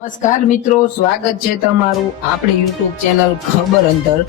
નમસ્કાર મિત્રો, સ્વાગત છે તમારું આપણી યુટ્યુબ ચેનલ ખબર અંતર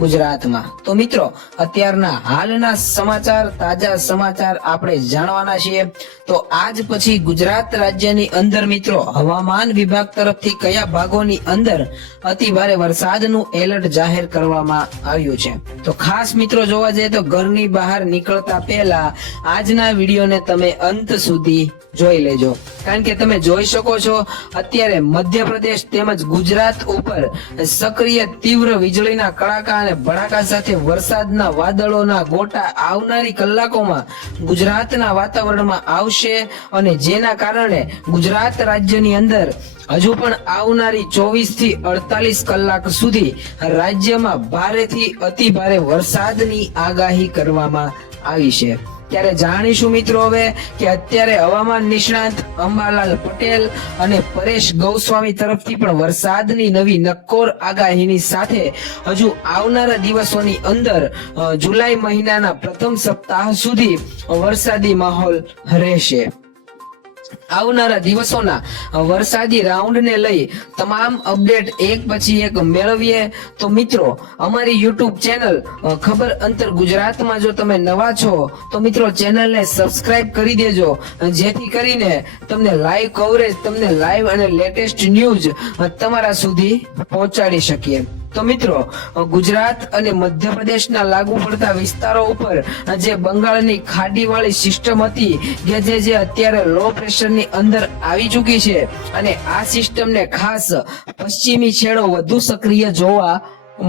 ગુજરાતમાં. તો મિત્રો, અત્યારના હાલના સમાચાર, તાજા સમાચાર આપણે જાણવાના છીએ. તો આજ પછી ગુજરાત રાજ્યની અંદર મિત્રો, હવામાન વિભાગ તરફથી કયા ભાગોની અંદર અતિ ભારે વરસાદનું એલર્ટ જાહેર કરવામાં આવ્યું છે? તો ખાસ મિત્રો જોવા જઈએ તો ઘરની બહાર નીકળતા પહેલા આજના વિડીયોને તમે અંત સુધી જોઈ લેજો. કારણ કે તમે જોઈ શકો છો, અત્યારે મધ્યપ્રદેશ તેમજ ગુજરાત ઉપર સક્રિય તીવ્ર વીજળીના કડાકા અને ભડાકા સાથે વરસાદના વાદળોના ગોટા આવનારી કલાકોમાં ગુજરાતના વાતાવરણમાં આવશે અને જેના કારણે ગુજરાત રાજ્યની અંદર હજુ પણ આવનારી ચોવીસથી અડતાલીસ કલાક સુધી રાજ્યમાં ભારેથી અતિ ભારે વરસાદની આગાહી કરવામાં આવી છે. ત્યારે જાણીશું મિત્રો હવે કે અત્યારે હવામાન નિષ્ણાંત અંબાલાલ પટેલ અને પરેશ ગૌસ્વામી તરફથી પણ વરસાદની નવી નક્કોર આગાહીની સાથે હજુ આવનારા દિવસોની અંદર જુલાઈ મહિનાના પ્રથમ સપ્તાહ સુધી વરસાદી માહોલ રહેશે. આવનારા દિવસોના વરસાદી રાઉન્ડને લઈ તમામ અપડેટ એક પછી એક મેળવીએ. તો મિત્રો, અમારી યુટ્યુબ ચેનલ ખબર અંતર ગુજરાતમાં જો તમે નવા છો, તો મિત્રો ચેનલને સબસ્ક્રાઇબ કરી દેજો. જેથી કરીને તમને લાઈવ કવરેજ તમને લાઈવ અને લેટેસ્ટ ન્યૂઝ તમારા સુધી પહોંચાડી શકીએ. તો મિત્રો, ગુજરાત અને મધ્યપ્રદેશના લાગુ પડતા વિસ્તારો ઉપર જે બંગાળની ખાડીવાળી સિસ્ટમ હતી, કે જે જે અત્યારે લો પ્રેશરની અંદર આવી ચૂકી છે અને આ સિસ્ટમને ખાસ પશ્ચિમી છેડો વધુ સક્રિય જોવા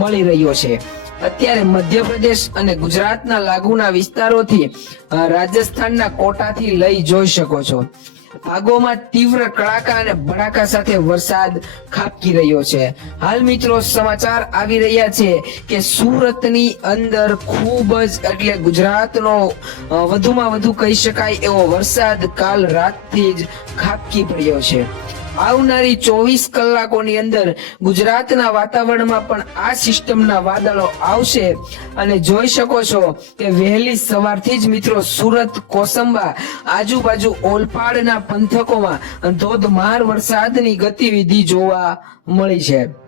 મળી રહ્યો છે. અત્યારે મધ્યપ્રદેશ અને ગુજરાતના લાગુના વિસ્તારોથી રાજસ્થાનના કોટાથી લઈ જોઈ શકો છો. ભાગોમાં તીવ્ર કડાકા અને ભડાકા સાથે વરસાદ ખાબકી રહ્યો છે. હાલ મિત્રો સમાચાર આવી રહ્યા છે કે સુરતની અંદર ખૂબ જ, એટલે ગુજરાતનો વધુમાં વધુ કહી શકાય એવો વરસાદ કાલ રાતથી જ ખાબકી પડ્યો છે. આવનારી ચોવીસ કલાકોની અંદર ગુજરાતના વાતાવરણમાં પણ આ સિસ્ટમના વાદળો આવશે. અને જોઈ શકો છો કે વહેલી સવારથી જ મિત્રો સુરત, કોસંબા, આજુબાજુ ઓલપાડના પંથકોમાં ધોધમાર વરસાદની ગતિવિધિ જોવા મળી છે.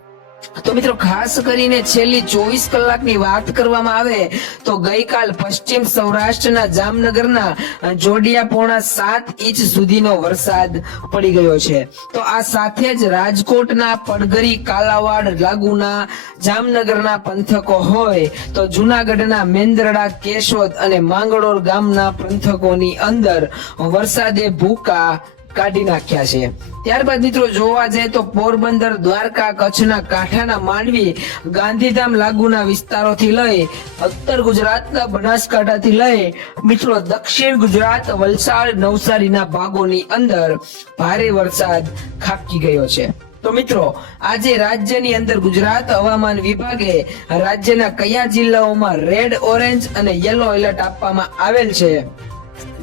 તો મિત્રો, ખાસ કરીને છેલ્લી ચોવીસ કલાકની વાત કરવામાં આવે તો ગઈકાલ પશ્ચિમ સૌરાષ્ટ્રના જામનગરના જોડિયા પોણા સાત ઇંચ સુધીનો વરસાદ પડી ગયો છે. તો આ સાથે જ રાજકોટના પડગરી કાલાવાડ, લાગુના, જામનગરના પંથકો હોય તો જુનાગઢના મેંદરડા, કેશોદ અને માંગરોળ ગામના પંથકોની અંદર વરસાદે ભૂકા કાઢી નાખ્યા છે. ત્યારબાદ મિત્રો જોવા જાય તો પોરબંદર દ્વારકા કચ્છના કાંઠાના માંડવી, ગાંધીધામ લાગુના વિસ્તારોથી લઈ ઉત્તર ગુજરાતના બનાસકાંઠાથી લઈ મિત્રો દક્ષિણ ગુજરાત, વલસાડ, નવસારીના ભાગોની અંદર ભારે વરસાદ ખાબકી ગયો છે. તો મિત્રો, આજે રાજ્યની અંદર ગુજરાત હવામાન વિભાગે રાજ્યના કયા જિલ્લાઓમાં રેડ ઓરેન્જ અને યલો એલર્ટ આપવામાં આવેલ છે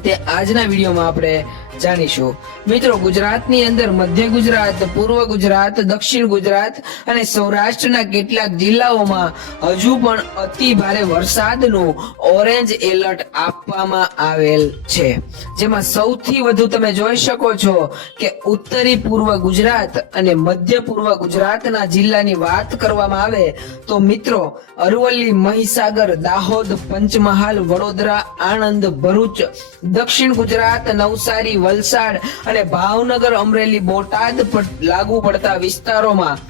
તે આજના વિડીયોમાં આપણે જાણીશું. મિત્રો, ગુજરાતની અંદર મધ્ય ગુજરાત, પૂર્વ ગુજરાત, દક્ષિણ ગુજરાત અને સૌરાષ્ટ્રના કેટલાક જિલ્લાઓમાં હજુ પણ અતિ ભારે વરસાદનું ઓરેન્જ એલર્ટ આપવામાં આવેલ છે. જેમાં સૌથી વધુ તમે જોઈ શકો છો કે ઉત્તરી પૂર્વ ગુજરાત અને મધ્ય પૂર્વ ગુજરાતના જિલ્લાની વાત કરવામાં આવે તો મિત્રો, અરવલ્લી, મહીસાગર, દાહોદ, પંચમહાલ, વડોદરા, આણંદ, ભરૂચ, દક્ષિણ ગુજરાત, નવસારી વલસાડ અને ભાવનગર અમરેલી બોટાદ લાગુ પડતા વિસ્તારોમાં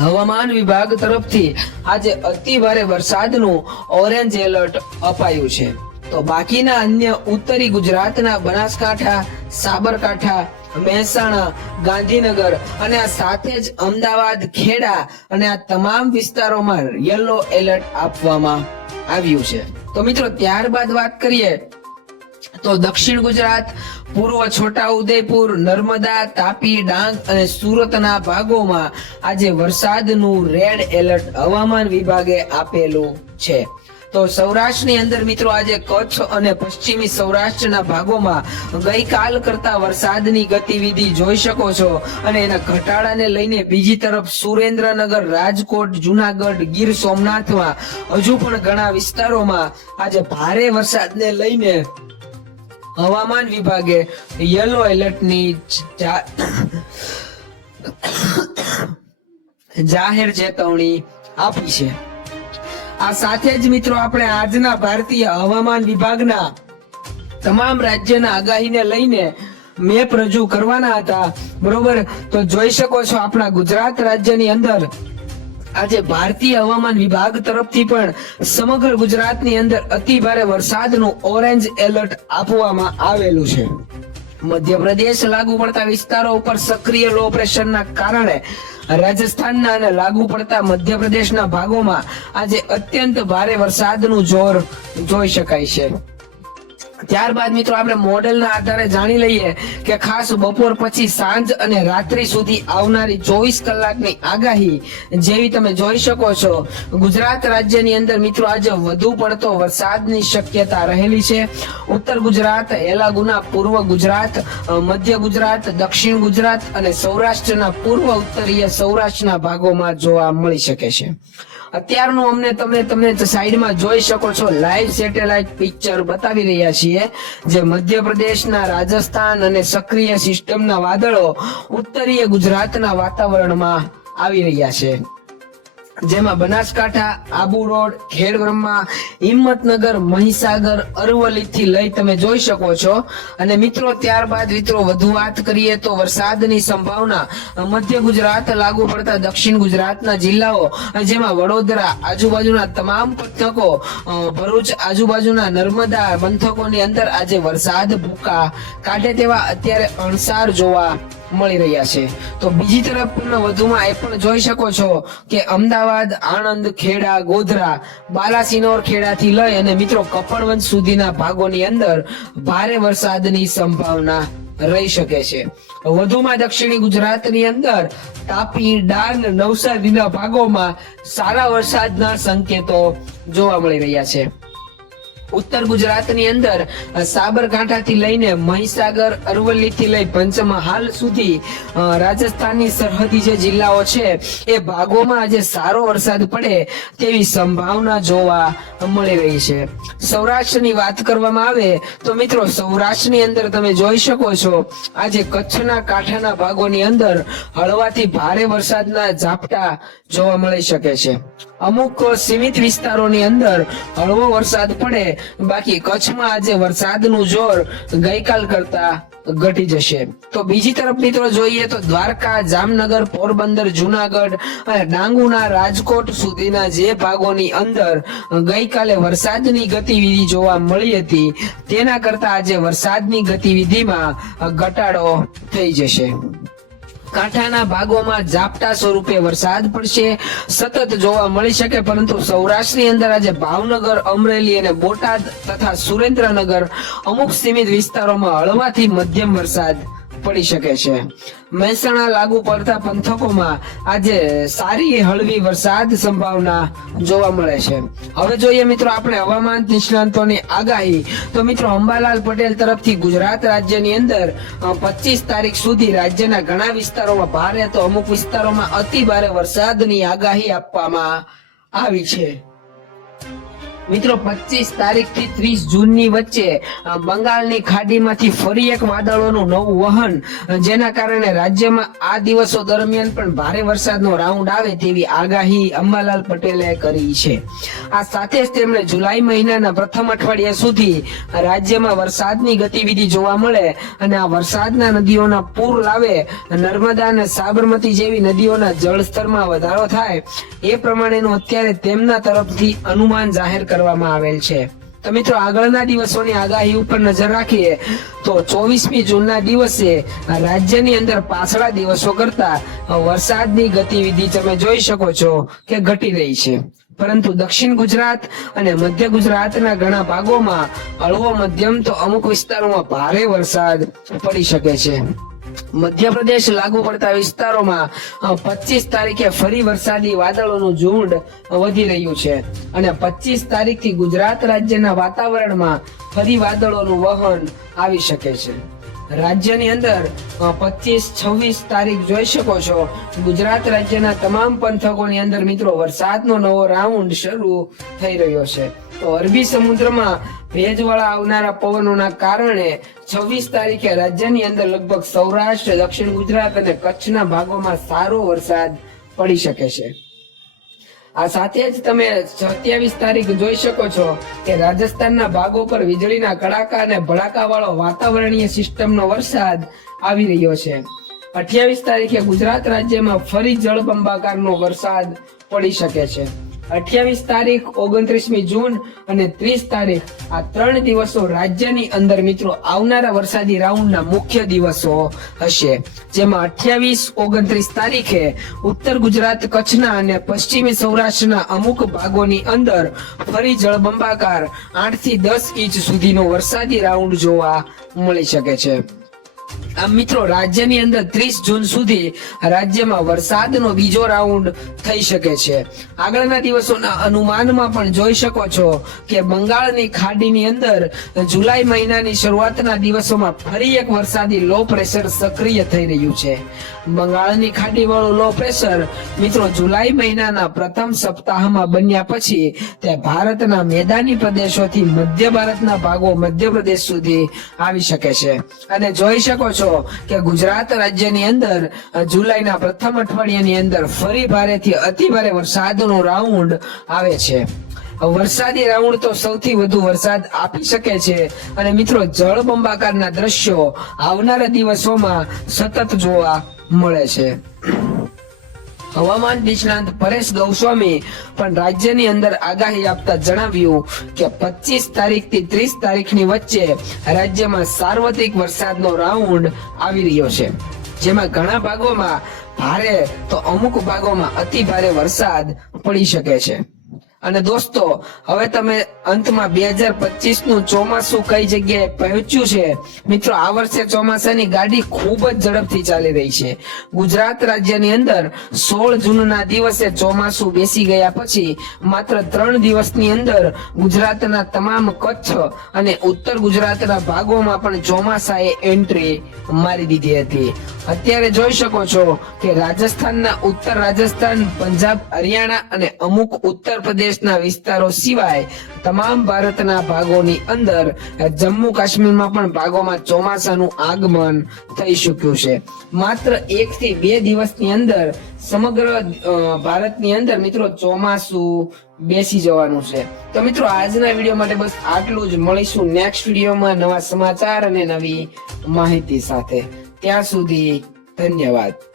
હવામાન વિભાગ તરફથી આજે અતિ ભારે વરસાદનું ઓરેન્જ એલર્ટ અપાયું છે. તો બાકીના અન્ય ઉત્તરી ગુજરાતના બનાસકાંઠા, સાબરકાંઠા, મહેસાણા, ગાંધીનગર અને સાથે જ અમદાવાદ, ખેડા અને આ તમામ વિસ્તારોમાં યલો એલર્ટ આપવામાં આવ્યું છે. તો મિત્રો, ત્યારબાદ વાત કરીએ તો દક્ષિણ ગુજરાત પૂર્વ છોટા ઉદયપુર, નર્મદા, તાપી, ડાંગ અને સુરતના ભાગોમાં આજે વરસાદનું રેડ એલર્ટ હવામાન વિભાગે આપેલું છે. તો સૌરાષ્ટ્રની અંદર મિત્રો આજે કચ્છ અને પશ્ચિમી સૌરાષ્ટ્રના ભાગોમાં ગઈકાલ કરતા વરસાદની ગતિવિધિ જોઈ શકો છો અને એના ઘટાડાને લઈને બીજી તરફ સુરેન્દ્રનગર, રાજકોટ, જુનાગઢ, ગીર સોમનાથમાં હજુ પણ ઘણા વિસ્તારોમાં આજે ભારે વરસાદને લઈને હવામાન વિભાગે યલો એલર્ટની જાહેર ચેતવણી આપી છે. આ સાથે જ મિત્રો આપણે આજના ભારતીય હવામાન વિભાગના તમામ રાજ્યના આગાહીને લઈને મેપ રજૂ કરવાના હતા. બરોબર? તો જોઈ શકો છો આપણા ગુજરાત રાજ્યની અંદર આજે ભારતીય હવામાન વિભાગ તરફથી પણ સમગ્ર ગુજરાતની અંદર અતિ ભારે વરસાદનું ઓરેન્જ એલર્ટ આપવામાં આવેલું છે. મધ્યપ્રદેશ લાગુ પડતા વિસ્તારો ઉપર સક્રિય લો પ્રેશરના કારણે રાજસ્થાનના અને લાગુ પડતા મધ્યપ્રદેશના ભાગોમાં આજે અત્યંત ભારે વરસાદનું જોર જોઈ શકાય છે. ત્યારબાદ મિત્રો આપણે મોડેલના આધારે જાણી લઈએ કે ખાસ બપોર પછી સાંજ અને રાત્રિ સુધી આવનારી ચોવીસ કલાકની આગાહી જેવી તમે જોઈ શકો છો. ગુજરાત રાજ્યની અંદર મિત્રો આજે વધુ પડતો વરસાદની શક્યતા રહેલી છે. ઉત્તર ગુજરાત, એલાગુના પૂર્વ ગુજરાત મધ્ય ગુજરાત, દક્ષિણ ગુજરાત અને સૌરાષ્ટ્રના પૂર્વ ઉત્તરીય સૌરાષ્ટ્રના ભાગોમાં જોવા મળી શકે છે. અત્યારનું અમને તમને તમને સાઈડમાં જોઈ શકો છો લાઈવ સેટેલાઇટ પિક્ચર બતાવી રહ્યા છીએ, જે મધ્યપ્રદેશના રાજસ્થાન અને સક્રિય સિસ્ટમના વાદળો ઉત્તરીય ગુજરાતના વાતાવરણમાં આવી રહ્યા છે. જેમાં બનાસકાંઠા, આબુ રોડ ખેડ બ્રહ્મા હિંમતનગર, મહીસાગર અરવલ્લી થી લઈ તમે જોઈ શકો છો. અને મિત્રો, ત્યારબાદ મિત્રો, વધુ વાત કરીએ તો વરસાદની સંભાવના. મધ્ય ગુજરાત લાગુ પડતા દક્ષિણ ગુજરાતના જિલ્લાઓ જેમાં વડોદરા, આજુબાજુના તમામ પંથકો ભરૂચ, આજુબાજુના નર્મદા પંથકોની અંદર આજે વરસાદ ભૂકા કાઢે તેવા અત્યારે અણસાર જોવા મળી રહ્યા છે. તો બીજી તરફ તમે વધુમાં એ પણ જોઈ શકો છો કે અમદાવાદ, આણંદ, ખેડા, ગોધરા, બાલાસિનોર ખેડાથી લઈ અને મિત્રો કપડવંજ સુધીના ભાગોની અંદર ભારે વરસાદની સંભાવના રહી શકે છે. વધુમાં દક્ષિણી ગુજરાતની અંદર તાપી, ડાંગ, નવસારીના ભાગોમાં સારા વરસાદના સંકેતો જોવા મળી રહ્યા છે. ઉત્તર ગુજરાતની અંદર સાબરકાંઠાથી લઈને મહીસાગર, અરવલ્લીથી લઈ પંચમહાલ સુધી રાજસ્થાનની સરહદી જે જિલ્લાઓ છે, એ ભાગોમાં આજે સારો વરસાદ પડે તેવી સંભાવના જોવા મળી રહી છે. સૌરાષ્ટ્રની વાત કરવામાં આવે તો મિત્રો, સૌરાષ્ટ્રની અંદર તમે જોઈ શકો છો, આજે કચ્છના કાંઠાના ભાગોની અંદર હળવાથી ભારે વરસાદના ઝાપટા જોવા મળી શકે છે. અમુક સીમિત વિસ્તારોની અંદર હળવો વરસાદ પડે બાકી કચ્છમાં આજે વરસાદનું જોર ગઈકાલ કરતા ઘટી જશે. તો બીજી તરફ મિત્રો જોઈએ તો દ્વારકા, જામનગર, પોરબંદર, જુનાગઢ અને ડાંગુના રાજકોટ સુધીના જે ભાગોની અંદર ગઈકાલે વરસાદની ગતિવિધિ જોવા મળી હતી, તેના કરતા આજે વરસાદની ગતિવિધિમાં ઘટાડો થઈ જશે. કાંઠાના ભાગોમાં ઝાપટા સ્વરૂપે વરસાદ પડશે. સતત જોવા મળી શકે, પરંતુ સૌરાષ્ટ્રની અંદર આજે ભાવનગર, અમરેલી અને બોટાદ તથા સુરેન્દ્રનગર અમુક સીમિત વિસ્તારોમાં હળવાથી મધ્યમ વરસાદ પડી શકે છે. મહેસાણા લાગુ પડતા પંથકોમાં આજે સારી હળવી વરસાદ સંભાવના જોવા મળે છે. હવે જોઈએ મિત્રો આપણે હવામાન નિષ્ણાંતોની આગાહી. તો મિત્રો અંબાલાલ પટેલ તરફથી ગુજરાત રાજ્યની અંદર પચીસ તારીખ સુધી રાજ્યના ઘણા વિસ્તારોમાં ભારે તો અમુક વિસ્તારોમાં અતિ ભારે વરસાદની આગાહી આપવામાં આવી છે. મિત્રો, પચીસ તારીખથી ત્રીસ જૂનની વચ્ચે બંગાળની ખાડીમાંથી ફરી એક વાદળોનું નવું વહન જેના કારણે રાજ્યમાં આ દિવસો દરમિયાન પણ ભારે વરસાદનો રાઉન્ડ આવે તેવી આગાહી અંબાલાલ પટેલે કરી છે. આ સાથે જ તેમણે જુલાઈ મહિનાના પ્રથમ અઠવાડિયા સુધી રાજ્યમાં વરસાદની ગતિવિધિ જોવા મળે અને આ વરસાદના નદીઓના પૂર લાવે, નર્મદા અને સાબરમતી જેવી નદીઓના જળસ્તરમાં વધારો થાય, એ પ્રમાણેનું અત્યારે તેમના તરફથી અનુમાન જાહેર કરવામાં આવેલ છે. તો મિત્રો, આગળના દિવસોની આગાહી ઉપર નજર રાખીએ તો ચોવીસમી જૂનના દિવસે રાજ્યની અંદર પાછલા દિવસો કરતા વરસાદની ગતિવિધિ તમે જોઈ શકો છો કે ઘટી રહી છે. પરંતુ દક્ષિણ ગુજરાત અને મધ્ય ગુજરાતના ઘણા ભાગોમાં હળવો મધ્યમ તો અમુક વિસ્તારોમાં ભારે વરસાદ પડી શકે છે. મધ્યપ્રદેશ લાગુ પડતા વિસ્તારોમાં પચીસ તારીખે ફરી વરસાદી વાદળોનું ઝુંડ વધી રહ્યું છે. અને પચીસ તારીખથી ગુજરાત રાજ્યના વાતાવરણમાં ફરી વાદળોનું વહન આવી શકે છે. રાજ્યની અંદર પચીસ, છવ્વીસ તારીખ જોઈ શકો છો. ગુજરાત રાજ્યના તમામ પંથકોની અંદર મિત્રો વરસાદનો નવો રાઉન્ડ શરૂ થઈ રહ્યો છે. તો અરબી સમુદ્રમાં ભેજવાળા આવનારા પવનોના કારણે છવ્વીસ તારીખે રાજ્યની અંદર લગભગ સૌરાષ્ટ્ર, દક્ષિણ ગુજરાત અને કચ્છના ભાગોમાં સારો વરસાદ પડી શકે છે. આ સાથે જ તમે સત્યાવીસ તારીખ જોઈ શકો છો કે રાજસ્થાનના ભાગો પર વીજળીના કડાકા અને ભડાકા વાળો વાતાવરણીય સિસ્ટમનો વરસાદ આવી રહ્યો છે. અઠ્યાવીસ તારીખે ગુજરાત રાજ્યમાં ફરી જળબંબાકારનો વરસાદ પડી શકે છે. અઠ્યાવીસ તારીખ, ઓગણત્રીસમી જૂન અને ત્રીસ તારીખ આ ત્રણ દિવસો રાજ્યની અંદર મિત્રો આવનારા વરસાદી રાઉન્ડના મુખ્ય દિવસો હશે. જેમાં અઠ્યાવીસ, ઓગણત્રીસ તારીખે ઉત્તર ગુજરાત, કચ્છના અને પશ્ચિમી સૌરાષ્ટ્રના અમુક ભાગોની અંદર ફરી જળબંબાકાર આઠથી દસ ઇંચ સુધીનો વરસાદી રાઉન્ડ જોવા મળી શકે છે. મિત્રો, રાજ્યની અંદર ત્રીસ જૂન સુધી રાજ્યમાં વરસાદનો બીજો રાઉન્ડ થઈ શકે છે. આગળના દિવસોના અનુમાનમાં પણ જોઈ શકો છો કે બંગાળની ખાડીની અંદર જુલાઈ મહિનાની શરૂઆતના દિવસોમાં ફરી એક વરસાદી લો પ્રેશર સક્રિય થઈ રહ્યું છે. બંગાળની ખાડી વાળું લો પ્રેશર મિત્રો, જુલાઈ મહિનાના પ્રથમ સપ્તાહમાં બન્યા પછી તે ભારતના મેદાની પ્રદેશોથી મધ્ય ભારતના ભાગો મધ્યપ્રદેશ સુધી આવી શકે છે. અને જોઈ શકો છો કે ગુજરાત રાજ્યની અંદર જુલાઈના પ્રથમ અઠવાડિયાની અંદર ફરી ભારેથી અતિ ભારે વરસાદનો રાઉન્ડ આવે છે. વરસાદી રાઉન્ડ તો સૌથી વધુ વરસાદ આપી શકે છે. અને મિત્રો, જળબંબાકારના દ્રશ્યો આવનારા દિવસોમાં સતત જોવા મળે છે. હવામાન નિષ્ણાંત પરેશ ગૌસ્વામી પણ રાજ્યની અંદર આગાહી આપતા જણાવ્યું કે 25 તારીખથી ત્રીસ તારીખની વચ્ચે રાજ્યમાં સાર્વત્રિક વરસાદનો રાઉન્ડ આવી રહ્યો છે. જેમાં ઘણા ભાગોમાં ભારે તો અમુક ભાગોમાં અતિ ભારે વરસાદ પડી શકે છે. અને દોસ્તો, હવે તમે અંતમાં બે હજાર પચીસનું ચોમાસું કઈ જગ્યાએ પહોંચ્યું છે? મિત્રો, આ વર્ષે ચોમાસાની ગાડી ખૂબ જ ઝડપથી ચાલી રહી છે. ગુજરાત રાજ્યની અંદર સોળ જૂનના દિવસે ચોમાસું બેસી ગયા પછી માત્ર ત્રણ દિવસની અંદર ગુજરાતના તમામ કચ્છ અને ઉત્તર ગુજરાતના ભાગોમાં પણ ચોમાસાએ એન્ટ્રી મારી દીધી હતી. અત્યારે જોઈ શકો છો કે રાજસ્થાનના ઉત્તર રાજસ્થાન, પંજાબ, હરિયાણા અને અમુક ઉત્તર પ્રદેશના વિસ્તારો સિવાય તમામ ભારતના ભાગોની અંદર જમ્મુ કાશ્મીરમાં પણ ભાગોમાં ચોમાસાનું આગમન થઈ ચૂક્યું છે. માત્ર એક થી બે દિવસની અંદર સમગ્ર ભારતની અંદર મિત્રો ચોમાસું બેસી જવાનું છે. તો મિત્રો, આજના વીડિયો માટે બસ આટલું જ. મળીશું નેક્સ્ટ વિડીયોમાં નવા સમાચાર અને નવી માહિતી સાથે. ત્યાં સુધી ધન્યવાદ.